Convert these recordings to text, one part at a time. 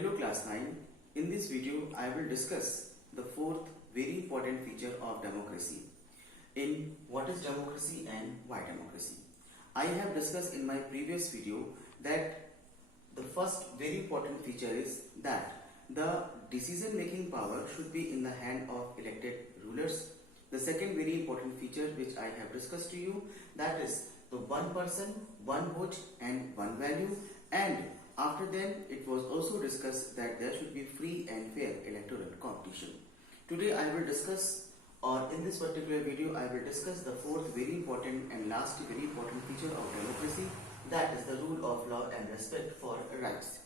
Hello class 9. In this video I will discuss the fourth very important feature of democracy. In what is democracy and why democracy. I have discussed in my previous video that the first very important feature is that the decision making power should be in the hand of elected rulers. The second very important feature which I have discussed to you, that is the one person, one vote and one value, and after then it was also discussed that there should be free and fair electoral competition. Today I will discuss, or in this particular video I will discuss the fourth very important and last very important feature of democracy, that is the rule of law and respect for rights.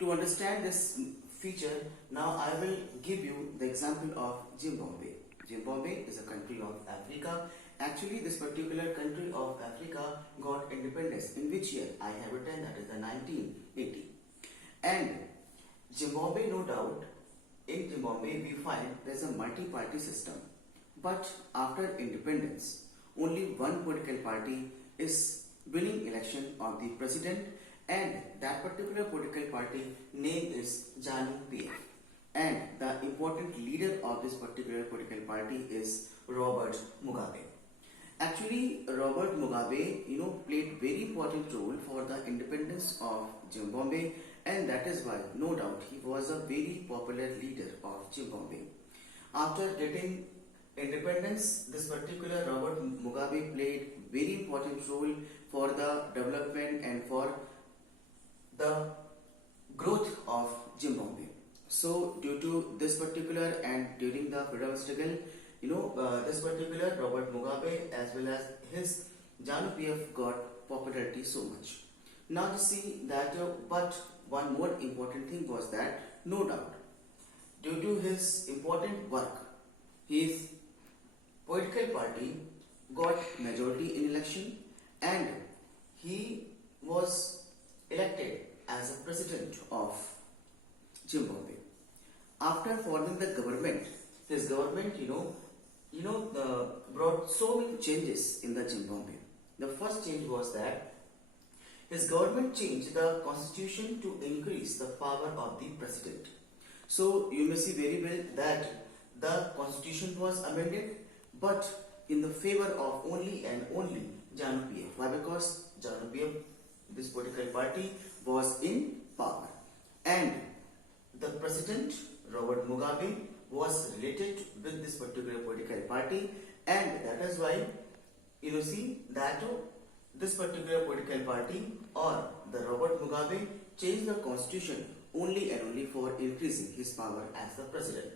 To understand this feature, now I will give you the example of Zimbabwe. Zimbabwe is a country of Africa. Actually, this particular country of Africa got independence in which year? I have written that is the 1980. And Zimbabwe, no doubt, in Zimbabwe we find there is a multi-party system. But after independence, only one political party is winning election of the president, and that particular political party name is ZANU-PF. And the important leader of this particular political party is Robert Mugabe. Actually, Robert Mugabe, played very important role for the independence of Zimbabwe, and that is why, no doubt, he was a very popular leader of Zimbabwe. After getting independence, this particular Robert Mugabe played very important role for the development and for the growth of Zimbabwe. So, due to this particular and during the freedom struggle, this particular Robert Mugabe as well as his ZANU-PF got popularity so much. Now you see that, but one more important thing was that, no doubt, due to his important work, his political party got majority in election and he was elected as a president of Zimbabwe. After forming the government, his government, brought so many changes in the Zimbabwe. The first change was that his government changed the constitution to increase the power of the president. So you may see very well that the constitution was amended, but in the favor of only and only ZANU-PF. Why? Because ZANU-PF, this political party, was in power, and the president Robert Mugabe was related with this particular political party, and that is why see that this particular political party or the Robert Mugabe changed the constitution only and only for increasing his power as the president.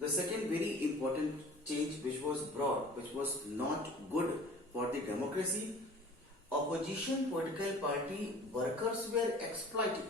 The second very important change which was brought, which was not good for the democracy, opposition political party workers were exploited.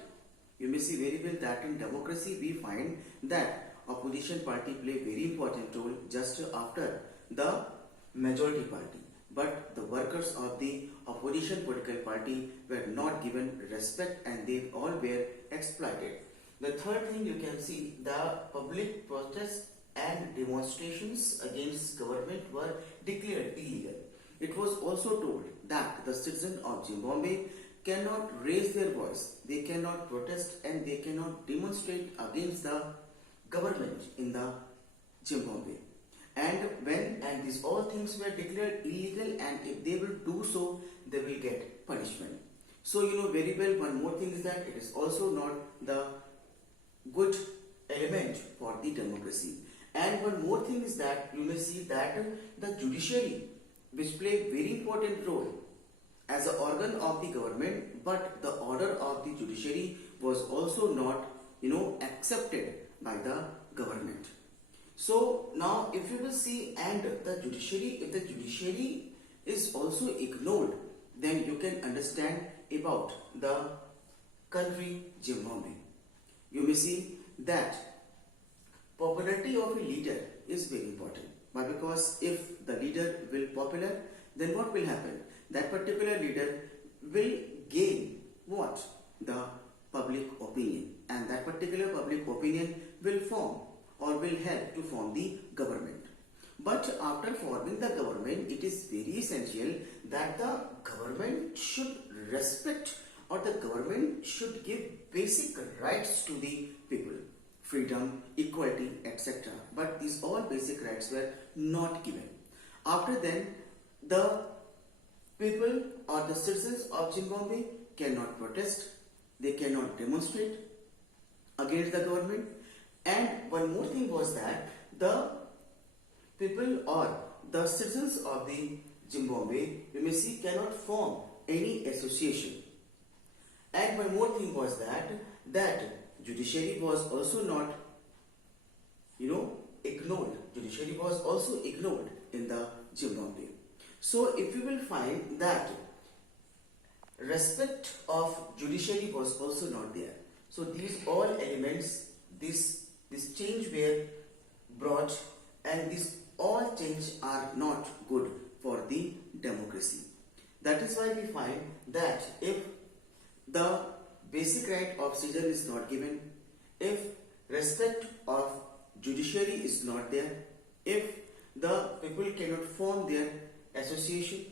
You may see very well that in democracy we find that opposition party play very important role just after the majority party. But the workers of the opposition political party were not given respect and they all were exploited. The third thing you can see, the public protests and demonstrations against government were declared illegal. It was also told that the citizens of Zimbabwe cannot raise their voice, they cannot protest and they cannot demonstrate against the government in the Zimbabwe. And these all things were declared illegal, and if they will do so, they will get punishment. So very well, one more thing is that it is also not the good element for the democracy. And one more thing is that you may see that the judiciary, which play very important role as an organ of the government, but the order of the judiciary was also not accepted by the government. So now if you will see, and the judiciary, if the judiciary is also ignored, then you can understand about the country Zimbabwe. You may see that popularity of a leader is very important. Why? Because if the leader will popular, then what will happen? That particular leader will gain what? The public opinion, and that particular public opinion will form or will help to form the government. But after forming the government, it is very essential that the government should respect or the government should give basic rights to the people, freedom, equality, etc. But these all basic rights were not given. After then, the people or the citizens of Zimbabwe cannot protest, they cannot demonstrate against the government. And one more thing was that the people or the citizens of the Zimbabwe, you may see, cannot form any association. And one more thing was that judiciary was also not, ignored. Judiciary was also ignored in the Zimbabwe. So if you will find that respect of judiciary was also not there. So these all elements, this change were brought, and these all change are not good for the democracy. That is why we find that if the basic right of citizen is not given, if respect of judiciary is not there, if the people cannot form their association,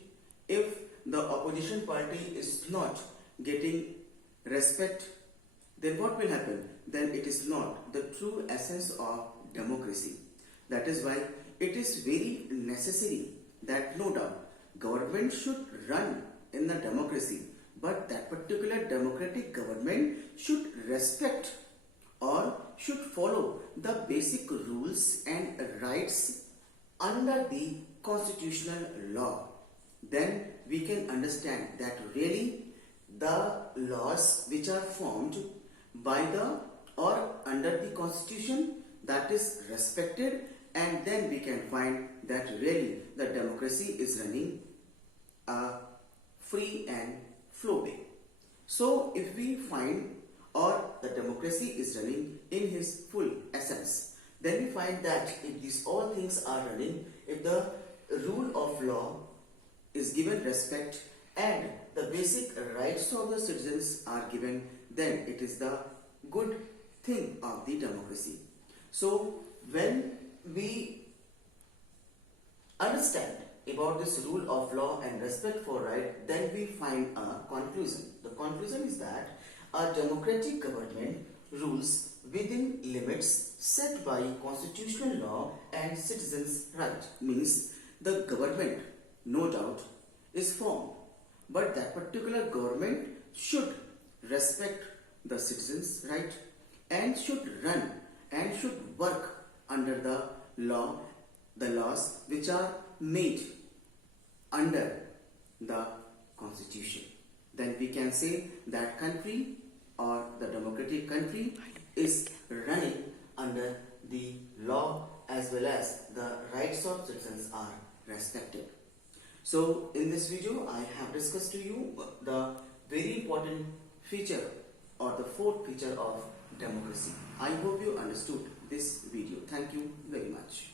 if the opposition party is not getting respect, then what will happen? Then it is not the true essence of democracy. That is why it is very necessary that no doubt government should run in the democracy, but that particular democratic government should respect or should follow the basic rules and rights under the constitutional law. Then we can understand that really the laws which are formed by the or under the constitution, that is respected, and then we can find that really the democracy is running a free and flow way. So if we find or the democracy is running in his full essence, then we find that if these all things are running, if the rule of law is given respect and the basic rights of the citizens are given, then it is the good thing of the democracy. So when we understand about this rule of law and respect for right, then we find a conclusion. The conclusion is that a democratic government rules within limits set by constitutional law and citizens' right. Means the government, no doubt, is formed, but that particular government should respect the citizens' right and should run and should work under the law, the laws which are made under the constitution. Then we can say that country or the democratic country is running under the law as well as the rights of citizens are respected. So in this video I have discussed to you the very important feature or the fourth feature of democracy. I hope you understood this video. Thank you very much.